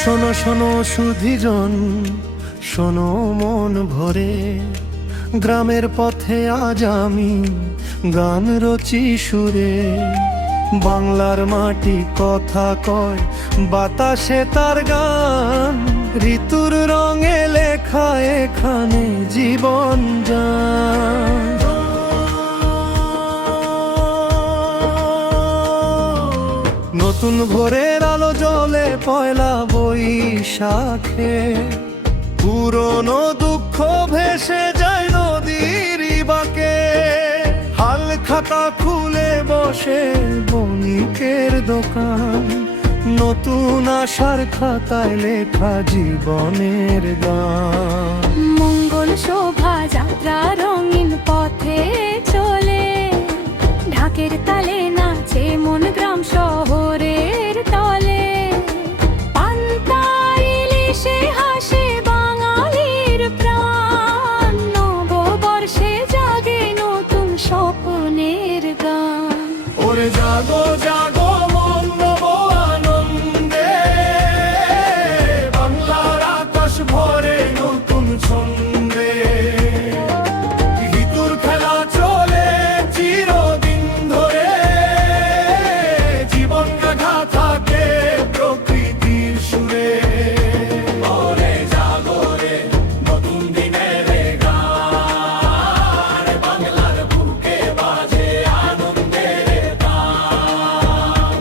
শোনো শোনো সুধীজন, শোনো মন ভরে, গ্রামের পথে আজ আমি গান রচি সুরে। বাংলার মাটি কথা কয়, বাতাসে তার গান, ঋতুর রঙে লেখা এখানে জীবন যান। নতুন ভোরের আলো জ্বলে পয়লা বৈশাখে, পুরনো দুঃখ ভেসে যায় নদীর বাঁকে। হাল খাতা খুলে বসে বণিকের দোকান, নতুন আশার খাতায় লেখা জীবনের গান। মঙ্গল শোভা যাত্রা রঙিন পথে চলে, ঢাকের তালে নাচে মন গ্রাম শহরের তলে। পান্তা ইলিশে হাসে বাঙালির প্রাণ, নববর্ষে জাগে নতুন স্বপ্নের গান। ওরে জাগো জাগো মন নব আনন্দে, বাংলার আকাশ ভরে নতুন ছন্দে। ঋতুর খেলা চলে চিরদিন ধরে, জীবন গাথা থাকে প্রকৃতির সুরে। ওরে জাগো রে নতুন দিনের গান, বাংলার বুকে বাজে আনন্দের গান।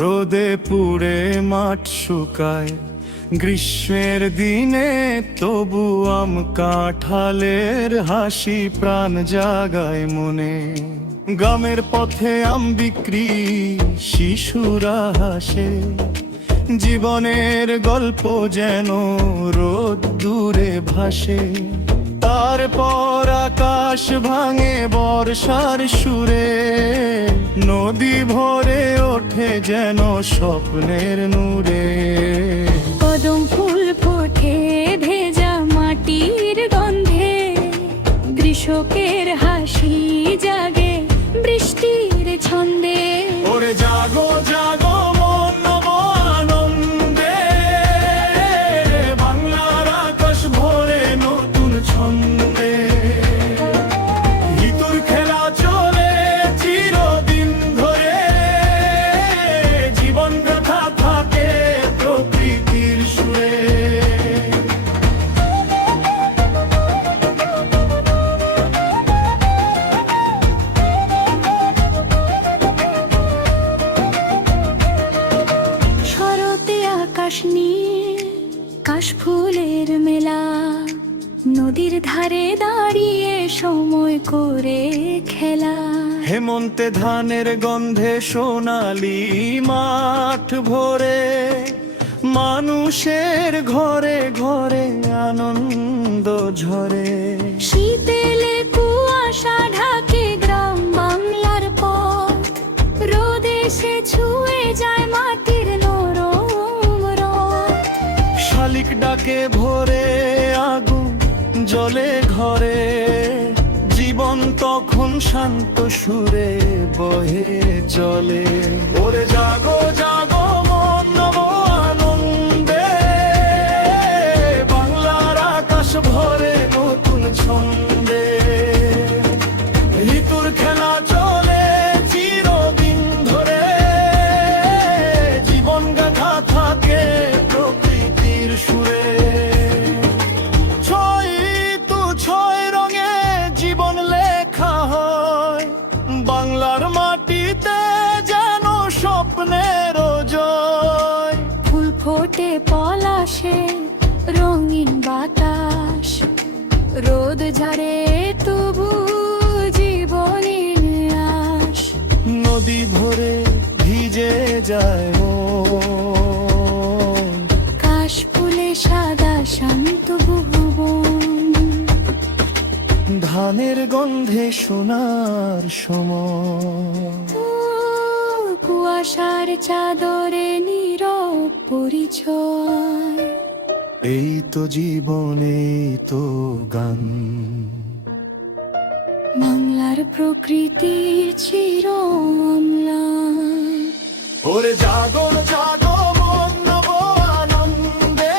রোদে পুড়ে মাঠ শুকায় গ্রীষ্মের দিনে, তবু আম কাঁঠালের হাসি প্রাণ জাগায় মনে। গ্রামের পথে আম বিক্রি শিশুরা হাসে, জীবনের গল্প যেন রোদ দূরে ভাসে। তারপর আকাশ ভাঙে বর্ষার সুরে, নদী ভরে ওঠে যেন স্বপ্নের নূরে। কদম ফুল ফোটে ভেজা মাটির গন্ধে, কৃষকের হাসি জাগে বৃষ্টির ছন্দে। ওরে জাগো জাগো মন নব আনন্দে, বাংলার আকাশ ভরে নতুন ছন্দে। ঋতুর খেলা চলে চিরদিন ধরে, জীবন গাথা থাকে প্রকৃতির সুরে। শরতে আকাশ নীল, কাশফুলের মেলা, নদীর ধারে দাঁড়িয়ে সময় করে খেলা। হেমন্তে ধানের গন্ধে সোনালি মাঠ ভরে, মানুষের ঘরে ঘরে আনন্দ ঝরে। শীতেলে কুয়াশা ঢাকে গ্রাম বাংলার পথ, রোদে সে ছুঁয়ে যায় মাটির নরম রথ। শালিক ডাকে ভোরে আগুন জ্বলে ঘরে, জীবন তখন শান্ত সুরে বহে চলে। ওরে জাগো জাগো মন নব আনন্দে, বাংলার আকাশ ভরে নতুন ছন্দে। ঋতুর খেলা চলে চিরদিন ধরে, জীবন গাথা থাকে প্রকৃতির সুরে। ছয় তু ছয় রঙে জীবন লেখা হয়, বাংলার মাটিতে যেন স্বপ্নের জয়। ফুল ফোটে পলাশে রঙিন বাতাস, রোদ ঝরে তবু জীবনের আশ। নদী ভরে ভিজে যায় মন, ধানের গন্ধে সোনার সময়। ও, কুয়াশার চাদরে নীরব পরিচয়। এই তো জীবন, এই তো গান, বাংলার প্রকৃতির চির অম্লান। ওরে জাগো জাগো মন নব আনন্দে,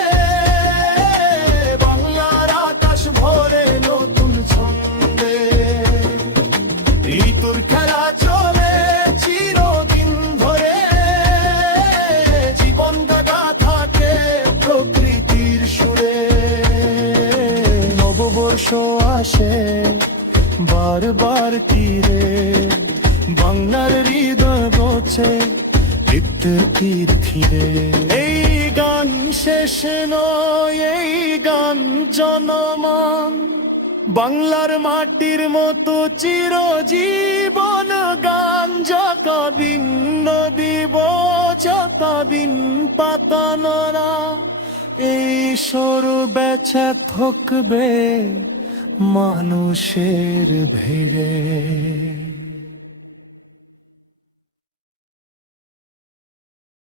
বাংলার আকাশ ভরে নতুন ছন্দে। ঋতুর খেলা চলে চিরদিন ধরে, জীবন গাথা থাকে প্রকৃতির সুরে। নববর্ষ আসে বারবার তীরে, বাংলার হৃদয় গোছে তীর ফিরে। এই গান শেষ নয়, এই গান জনমান, বাংলার মাটির মতো চিরজীবন গান। যতদিন নদীব, যতদিন পাতা নড়া, এই সর বেছে থাকবে মানুষের ভেগে।